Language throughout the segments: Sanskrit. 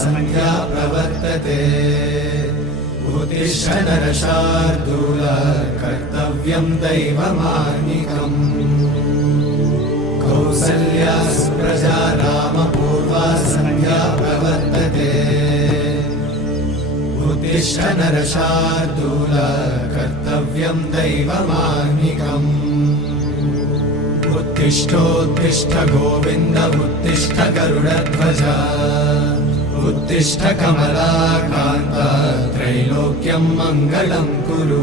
सन्ध्या प्रवर्तते उत्तिष्ठ नरशार्दूल कर्तव्यं दैवमार्निकम् कौसल्या सुप्रजा रामपूर्वा सन्ध्या प्रवर्तते उत्तिष्ठ नरशार्दूल कर्तव्यं दैवमार्निकम् उत्तिष्ठोत्तिष्ठ गोविन्द उत्तिष्ठ गरुडध्वज उत्तिष्ठ कमलाकान्त त्रैलोक्यं मङ्गलं कुरु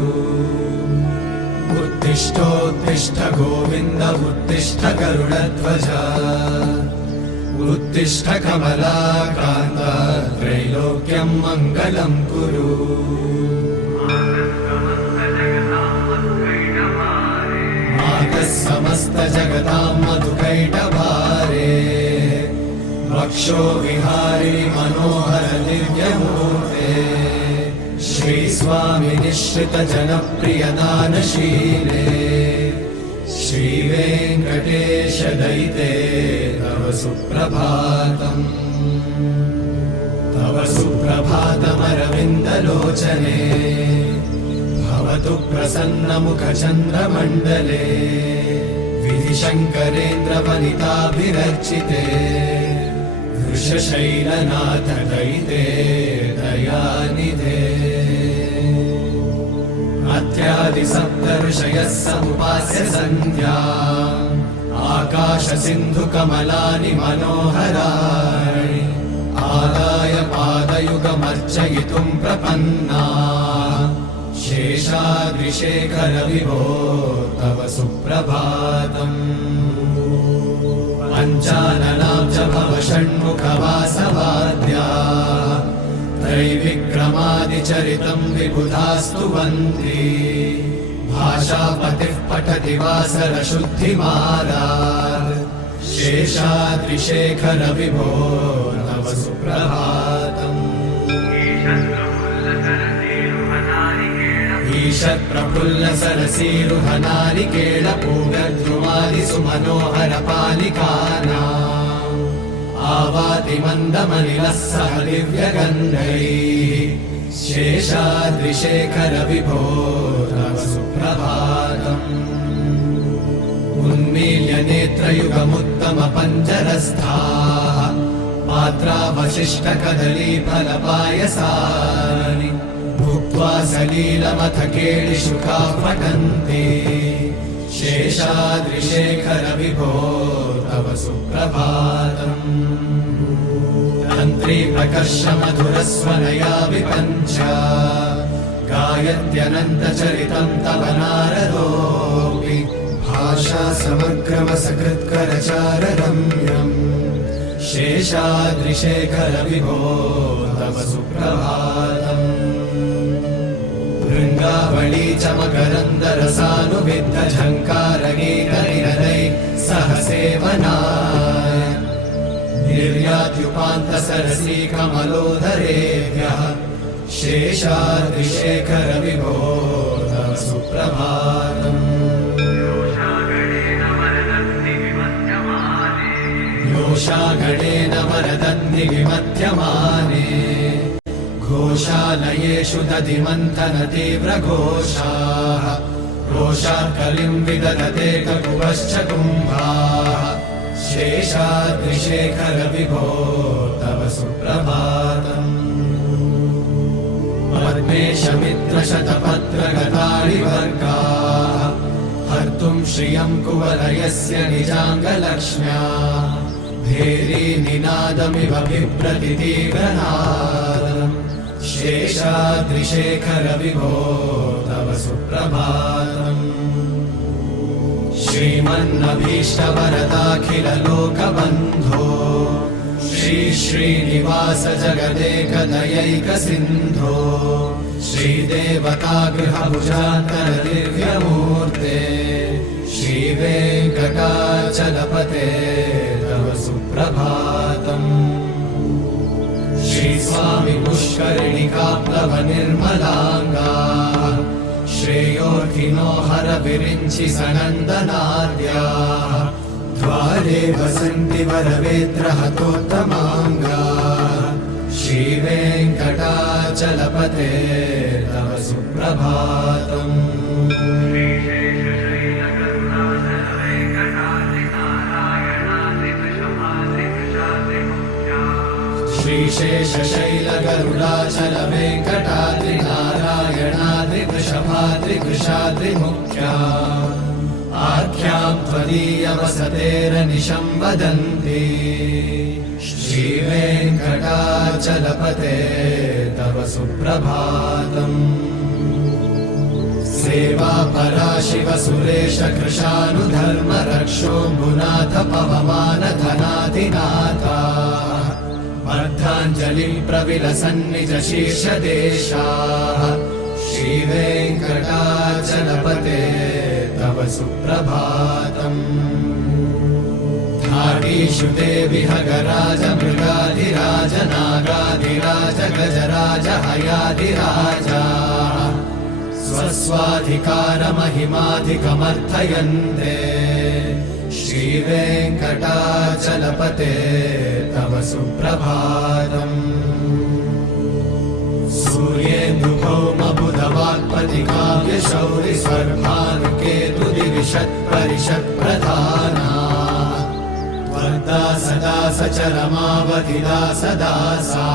उत्तिष्ठोत्तिष्ठ गोविन्द उत्तिष्ठ गरुडध्वज उत्तिष्ठ कमलाकान्त त्रैलोक्यं मङ्गलं कुरु समस्त जगतां मधुकैटभारे वक्षो विहारी मनोहर दिव्यमूर्ते श्रीस्वामि निश्रित जनप्रिय दानशीले श्रीवेङ्कटेश दयिते तव सुप्रभातम् तव सुप्रभातमरविन्दलोचने भवतु प्रसन्नमुखचन्द्रमण्डले विधिशङ्करेन्द्रवनिताभिरर्चिते वृषशैलनाथ दयिते दयानिधे अत्यादिसप्तऋषयः समुपास्य सन्ध्या आकाशसिन्धुकमलानि मनोहराणि आदाय पादयुगमर्चयितुं प्रपन्ना शेषाद्रिशेखर विभो तव सुप्रभातम् पञ्चाननाब्ज भव षण्मुखवासवाद्या त्रैविक्रमादिचरितं विबुधास्तुवन्ति भाषापतिः पठति वासरशुद्धिमारात् शेषाद्रिशेखर विभो तव सुप्रभातम् ईषत्प्रफुल्ल सरसीरुहनारिकेळ पूगद्रुमादि सुमनोहर पालिकानाम् आवाति मन्दमनिलः सह दिव्यगन्धैः शेषाद्रिशेखर विभो तव सुप्रभातम् उन्मील्य नेत्रयुगमुत्तम पञ्जरस्थाः पात्रावशिष्ट कदलीफलपायसानि भुक्त्वा सलीलमथ केलिशुकाः पठन्ति शेषाद्रिशेखर विभो तव सुप्रभातम् तन्त्री प्रकर्ष मधुरस्वनया विपञ्च गायत्यनन्तचरितं तव नारदोऽपि भाषा समग्रमसकृत्करचाररम्यम् शेषाद्रिशेखर विभो तव सुप्रभातम् भृङ्गावळी च मकरन्दरसानुविद्ध झङ्कारगीतनिनदैः सह सेवनाय निर्यात्युपान्तसरसी कमलोदरेभ्यः शेषाद्रिशेखर विभो तव सुप्रभातम् योषागणेन वरदन्नि विमध्यमाने घोषालयेषु दधिमन्थन तीव्रघोषाः रोषाकलिं विदधते ककुभश्च कुम्भाः शेषाद्रिशेखर विभो तव सुप्रभातम् पद्मेशमित्रशतपत्रगतानि वर्गाः हर्तुं श्रियं कुवलयस्य निजाङ्गलक्ष्म्या भेरी निनादमिव बिभ्रति तीव्रनादम् शेषाद्रिशेखर विभो तव सुप्रभातम् श्रीमन्नभीष्टवरदाखिललोकबन्धो श्री श्रीनिवास जगदेकदयैकसिन्धो श्रीदेवतागृहभुजान्तर दिव्यमूर्ते श्रीवेङ्कटाचलपते तव सुप्रभातम् श्रीस्वामि पुष्करिणिकाप्लव निर्मलाङ्गा श्रेयोर्थिनो हर विरिञ्चि सनन्दनाद्याः द्वारे वसन्ति वरवेत्रहतोत्तमाङ्गा श्रीवेङ्कटाचलपते तव सुप्रभातम् श्रीशेषशैलगरुडाचल वेङ्कटाद्रि नारायणाद्रि वृषभाद्रि मुख्या आख्यां त्वदीयवसतेरनिशं वदन्ति श्रीवेङ्कटाचलपते तव सुप्रभातम् सेवा परा शिव सुरेश कृशानुधर्म रक्षोऽम्बुनाथ पवमान धनाधिनाथा अर्धाञ्जलिं प्रविलसन्निज शीर्षदेशाः श्रीवेङ्कटाचलपते तव सुप्रभातम् धाडीषु ते विहगराज मृगाधिराज नागाधिराज गजराज हयाधिराजा स्वस्वाधिकारमहिमाधिकमर्थयन्ते श्रीवेङ्कटाचलपते तव सुप्रभातम् सूर्येन्दुभौमबुधवाक्पतिकाव्यशौरि स्वर्भानुकेतुदिविषत्परिषत्प्रधाना वर्धा सदा सचरमावधिदा सदा सा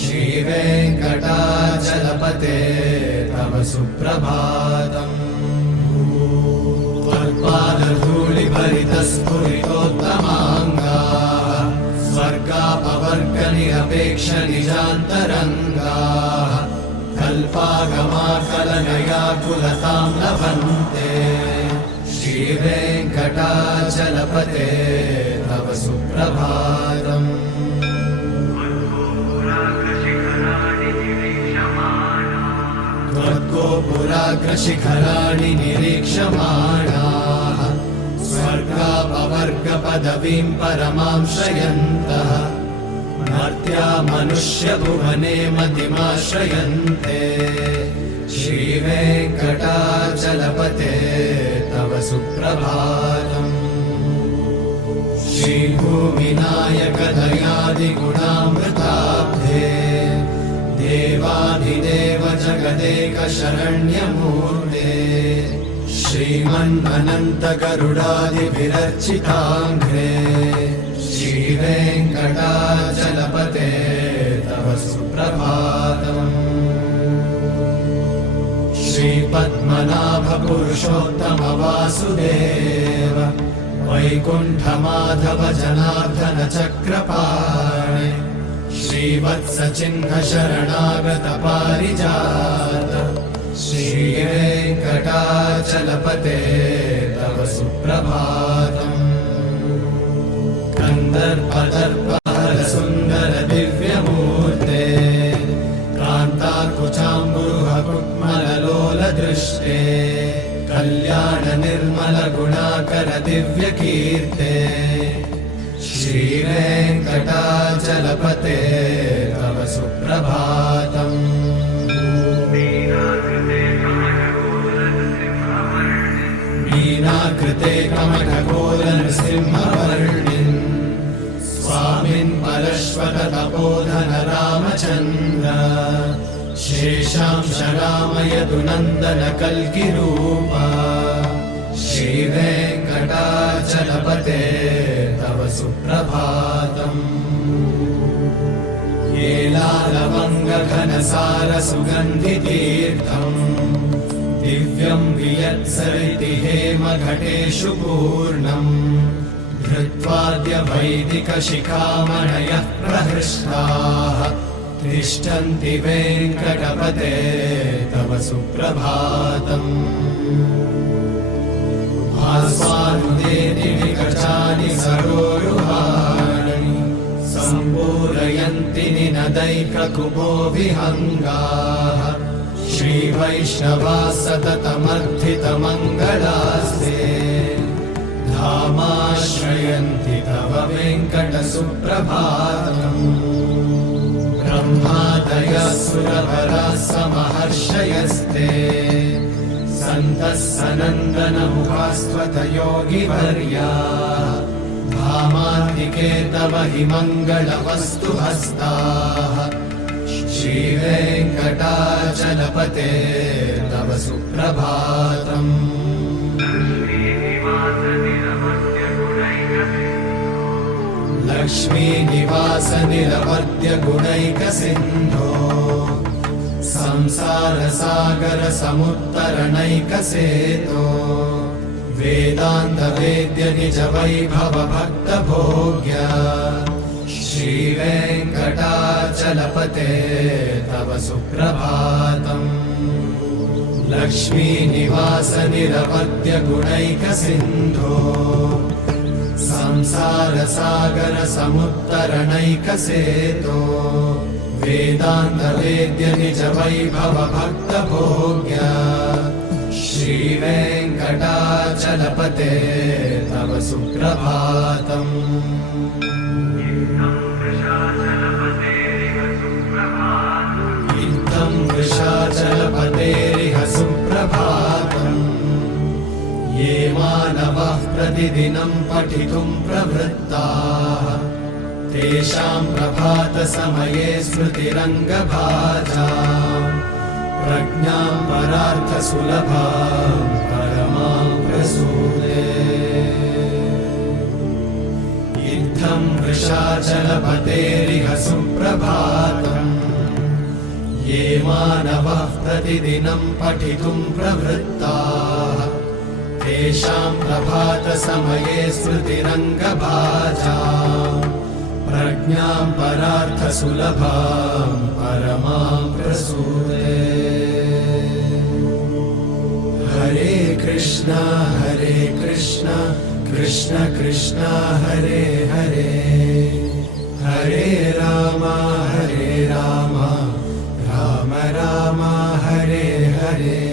श्रीवेङ्कटाचलपते तव सुप्रभातम् त्वत्पादधूलिभरितस्फुरितोत्तमाङ्गाः स्वर्गापवर्गनिरपेक्ष निजान्तरङ्गाः कल्पागमाकलनयाकुलतां लभन्ते श्रीवेङ्कटाचलपते तव सुप्रभातम् त्वद्गोपुराग्रशिखराणि निरीक्षमाणाः स्वर्गापवर्गपदवीं परमां श्रयन्तः मर्त्या मनुष्यभुवने मतिमाश्रयन्ते श्रीवेङ्कटाचलपते तव सुप्रभातम् श्रीभूमिनायकदयादिगुणामृताब्धे देवाधिदेव जगदेक शरण्यमूर्ते श्रीमन्मनन्तगरुडादिभिरर्चिताङ्घ्रे श्रीवेङ्कटाचलपते तव सुप्रभातम् श्रीपद्मनाभपुरुषोत्तम वासुदेव वैकुण्ठमाधव जनार्दन चक्रपाणि श्रीवत्सचिह्न शरणागत पारिजात श्रीवेङ्कटाचलपते तव सुप्रभातम् कन्दर्पदर्पहर सुन्दर दिव्यमूर्ते कान्ताकुचाम्बुरुहकुट्मललोलदृष्टे कल्याण निर्मल गुणाकर दिव्यकीर्ते श्रीवेङ्कटाचलपते तव सुप्रभातम् मीनाकृते कमठकोलनृसिंहवर्णिन् स्वामिन् परश्वत तपोधन रामचन्द्र शेषांश रामयतु नन्दन कल्किरूपा श्रीवेङ्कटाचलपते तव सुप्रभातम् येलालवङ्गघनसार सुगन्धितीर्थम् दिव्यं वियत्सरिति हेमघटेषु पूर्णम् धृत्वाद्य वैदिकशिखामणयः प्रहृष्टाः तिष्ठन्ति वेङ्कटपते तव सुप्रभातम् आस्वानुदेति विकटानि सरोरुहाणि सम्पूरयन्ति निनदैककुपो विहङ्गाः श्रीवैष्णवाः सततमर्थितमङ्गलास्ते धामाश्रयन्ति तव वेङ्कटसुप्रभातम् ब्रह्मादयः सुरवराः समहर्षयस्ते सन्तः सनन्दनमुखास्त्वत योगिवर्याः धामान्तिके तव हि मङ्गलवस्तु हस्ताः श्रीवेङ्कटाचलपते तव सुप्रभातम् लक्ष्मीनिवास निरवद्य गुणैकसिन्धो संसारसागर समुत्तरणैकसेतो वेदान्त वेद्य निज वैभव भक्त भोग्य श्रीवेङ्कटाचलपते तव सुप्रभातम् लक्ष्मीनिवास निरवद्य गुणैकसिन्धो संसारसागर समुत्तरणैकसेतो वेदान्त वेद्य निज वैभव भक्त भोग्य श्रीवेङ्कटाचलपते तव सुप्रभातम् इत्थं वृषाचलपतेरिह सुप्रभातम् ये मानवः प्रतिदिनं पठितुं प्रवृत्ताः तेषां प्रभातसमये स्मृतिरङ्गभाजाम् प्रज्ञां परार्थसुलभां परमां प्रसूते इत्थं वृषाचलपतेरिह सुप्रभातम् ये मानवः प्रतिदिनं पठितुं प्रवृत्ताः तेषां प्रभातसमये स्मृतिरङ्गभाजाम् प्रज्ञां परार्थसुलभां परमां प्रसूते हरे कृष्ण कृष्ण कृष्ण हरे हरे हरे राम राम राम हरे हरे